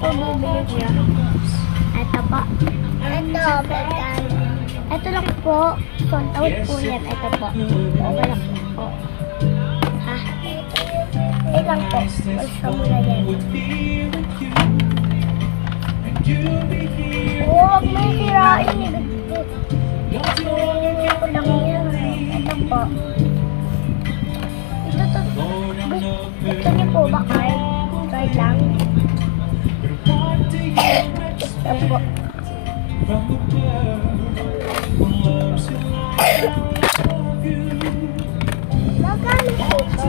po bibili niya? Ito po. Ito lang po. Sold out po yan. Ito po. Okay lang po. Ha? Ito lang po. Basta mo na yan. Huwag mo sirain. Ito lang yan. Ito po. Gusto niyo po ba card? Card lang. Ito po. Magkano po ito?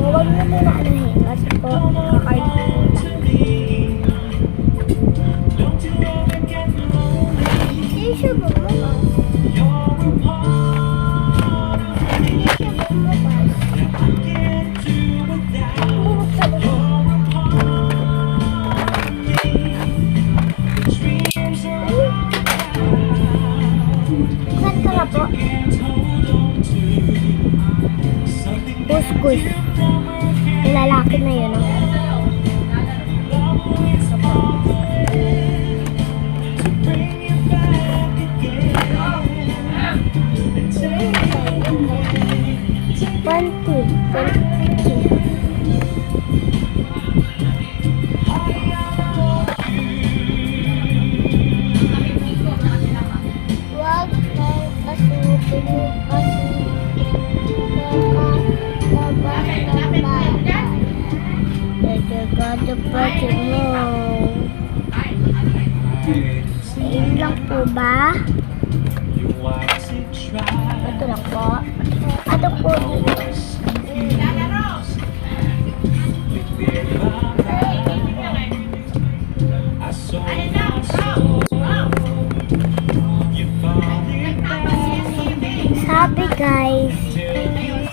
Huwag mo muna anuhin kasi po kakard po lang. Tissue mo mo. Saan ka na po? Kuskus. Lalaki na yun. Ayun lang po ba? Ito lang po. Ito po. Sabi guys,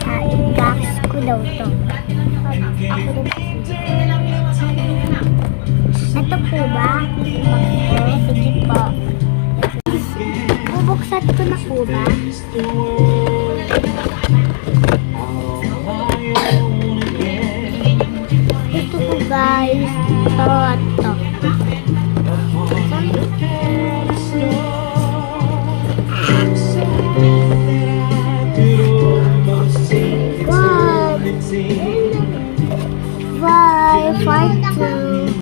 i-box ko daw to. Ito po ba? Sige po. Bubuksan ko na po ba? Ito po guys. Ito.